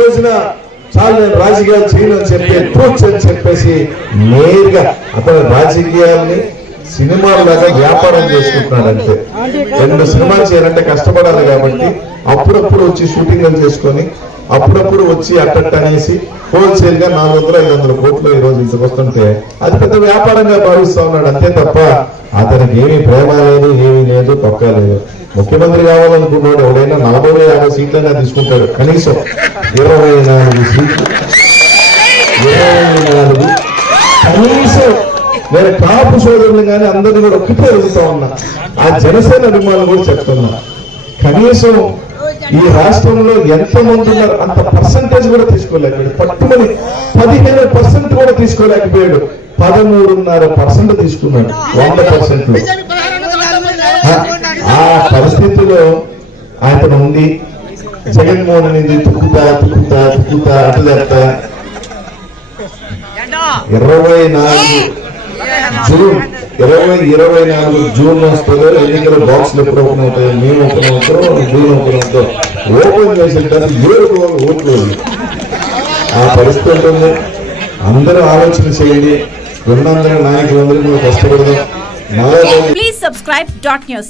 రోజున చాలు నేను రాజకీయాలు చేయను అని చెప్పి అప్రోచ్ అని చెప్పేసి నేరుగా అతను రాజకీయాల్ని సినిమాలాగా వ్యాపారం చేసుకుంటున్నాడు అంతే. రెండు సినిమాలు చేయాలంటే కష్టపడాలి కాబట్టి అప్పుడప్పుడు వచ్చి షూటింగ్లు చేసుకొని అప్పుడప్పుడు వచ్చి అట్టట్ట అనేసి హోల్సేల్గా నాలుగు వందల ఐదు వందల కోట్లు ఈ రోజు వస్తుంటే అది పెద్ద వ్యాపారంగా భావిస్తా ఉన్నాడు. అంతే తప్ప అతనికి ఏమీ ప్రేమ లేదు ఏమీ లేదు తొక్క లేదు. ముఖ్యమంత్రి కావాలనుకున్నాడు ఎవడైనా నలభై యాభై సీట్లైనా తీసుకుంటాడు. కనీసం ఇరవై నాలుగు సీట్లు. ఇరవై నాలుగు. కనీసం నేను కాపు సోదరులు కానీ అందరినీ కూడా ఒక్కటే అడుగుతా ఉన్నా. ఆ జనసేన అభిమానులు కూడా చెప్తున్నా. కనీసం ఈ రాష్ట్రంలో ఎంత మంది ఉన్నారు అంత పర్సంటేజ్ కూడా తీసుకోలేకపోయాడు. పట్టుమని పదిహేను పర్సెంట్ కూడా తీసుకోలేకపోయాడు. పదమూడున్నర పర్సెంట్ తీసుకున్నాడు. వంద పర్సెంట్ పరిస్థితిలో ఆయన ఉంది. జగన్మోహన్ రెడ్డి తుక్కుతా తుక్కుతా తుక్కుతా అటు చెప్తా ఇరవై నాలుగు జూన్ ఇరవై ఇరవై నాలుగు జూన్ వస్తుందో ఎన్నికల బాక్స్లు ఎప్పుడు ఓపెన్ అవుతాయి మేము ఓపెన్ అవుతాం జూన్ ఓపెన్ అవుతాం. ఓపెన్ చేసిన తర్వాత ఏడు ఓట్లు ఆ పరిస్థితి ఉంటుంది. అందరూ ఆలోచన చేయండి. ఉన్నందరూ నాయకులందరూ కష్టపడదాం. నలభై Please subscribe dot news.